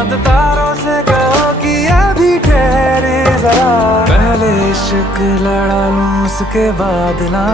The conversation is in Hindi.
चांद तारों से कहो कि अभी ठहरे जरा, पहले इश्क लड़ा लूं उसके बाद ना